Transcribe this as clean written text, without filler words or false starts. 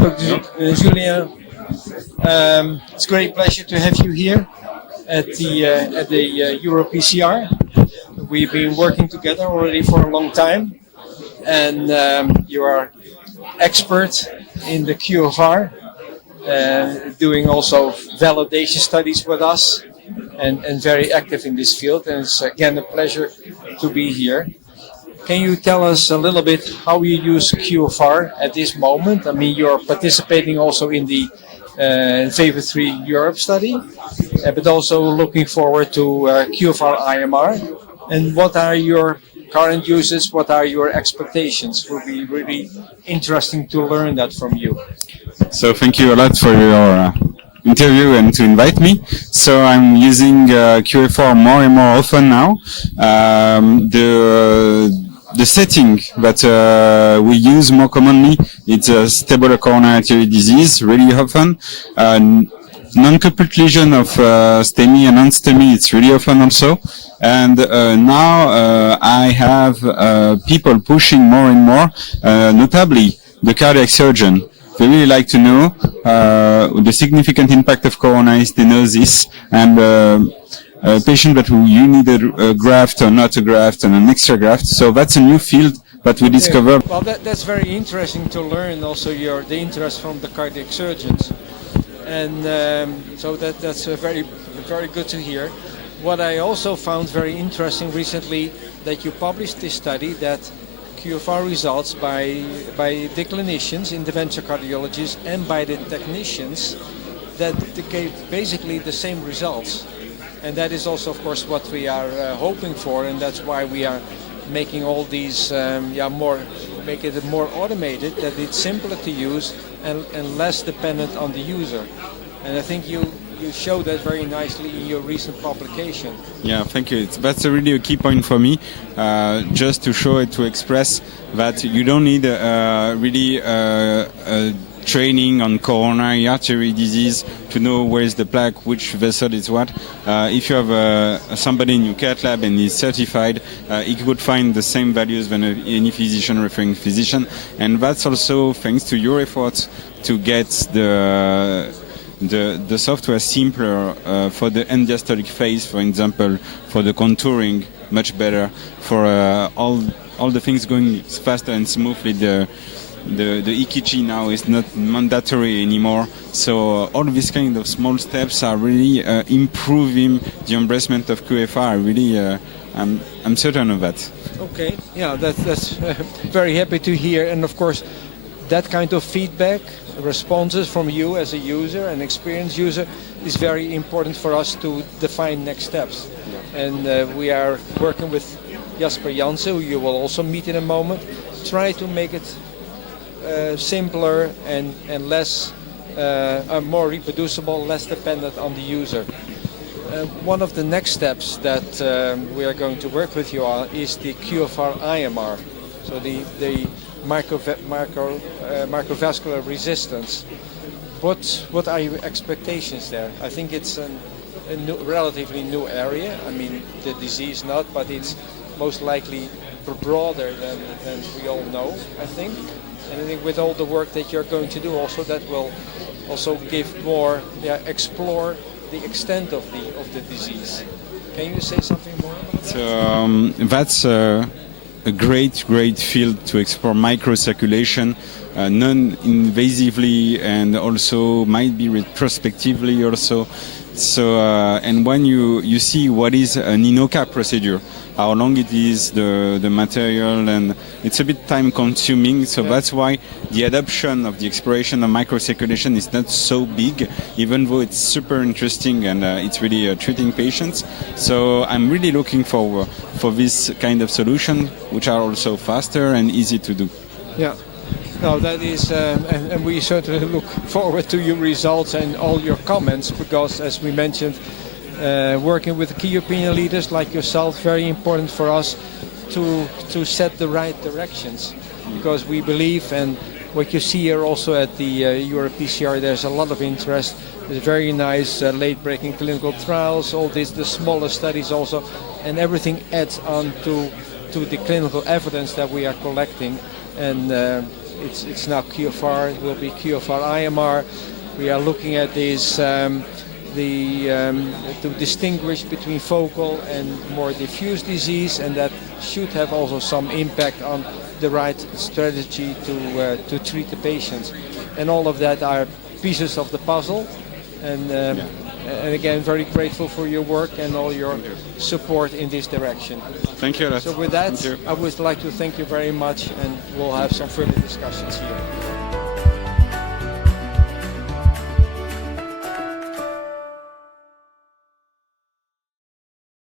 Julien, it's a great pleasure to have you here at the EuroPCR. We've been working together already for a long time, and you are expert in the QFR, doing also validation studies with us, and very active in this field. And it's again a pleasure to be here. Can you tell us a little bit how you use QFR at this moment? I mean, you're participating also in the Favor 3 Europe study, but also looking forward to QFR IMR. And what are your current uses? What are your expectations? It will be really interesting to learn that from you. So thank you a lot for your interview and to invite me. So I'm using QFR more and more often now. The setting that we use more commonly, it's a stable coronary artery disease really often. Non-coupled lesion of STEMI and non-STEMI, it's really often also. And now I have people pushing more and more, notably the cardiac surgeon. They really like to know the significant impact of coronary stenosis and a patient that you need a graft or not a graft and an extra graft. So that's a new field that we discovered. Well, that's very interesting to learn also the interest from the cardiac surgeons. And so that's very good to hear. What I also found very interesting recently, that you published this study that QFR results by the clinicians, interventional cardiologists, and by the technicians, that they gave basically the same results. And that is also, of course, what we are hoping for, and that's why we are making all these make it more automated, that it's simpler to use and less dependent on the user. And I think you show that very nicely in your recent publication. Yeah, thank you. That's really a key point for me, just to show it, to express that you don't need really training on coronary artery disease to know where is the plaque, which vessel is what. If you have somebody in your cath lab and is certified, he could find the same values than any physician referring physician. And that's also thanks to your efforts to get the software simpler for the end diastolic phase, for example, for the contouring much better, for all the things going faster and smoothly. The EKG now is not mandatory anymore, so all these kind of small steps are really improving the embracement of QFR. Really, I'm certain of that. Okay, yeah, that's very happy to hear, and of course, that kind of feedback, responses from you as a user, an experienced user, is very important for us to define next steps. Yeah. And we are working with Jasper Jansen, who you will also meet in a moment, try to make it simpler and less, more reproducible, less dependent on the user. One of the next steps that we are going to work with you on is the QFR IMR, so the microvascular resistance. What are your expectations there? I think it's a relatively new area. I mean, the disease not, but it's most likely broader than we all know, I think. And I think with all the work that you're going to do also, that will also give more, explore the extent of the disease. Can you say something more about that? That's a great field to explore microcirculation, non-invasively, and also might be retrospectively also. So, and when you see what is an INOCA procedure, how long it is, the material, and it's a bit time consuming, so that's why the adoption of the exploration of microcirculation is not so big, even though it's super interesting and it's really treating patients. So I'm really looking for this kind of solution, which are also faster and easy to do. Yeah. No, that is, and we certainly look forward to your results and all your comments, because as we mentioned, working with key opinion leaders like yourself, very important for us to set the right directions, because we believe, and what you see here also at the EuroPCR, there's a lot of interest. There's very nice late-breaking clinical trials, all this, the smaller studies also, and everything adds on to the clinical evidence that we are collecting. And it's now QFR. It will be QFR IMR. We are looking at this to distinguish between focal and more diffuse disease, and that should have also some impact on the right strategy to treat the patients. And all of that are pieces of the puzzle. And again, very grateful for your work and all your support in this direction. Thank you a lot. So with that, I would like to thank you very much, and we'll have some further discussions here.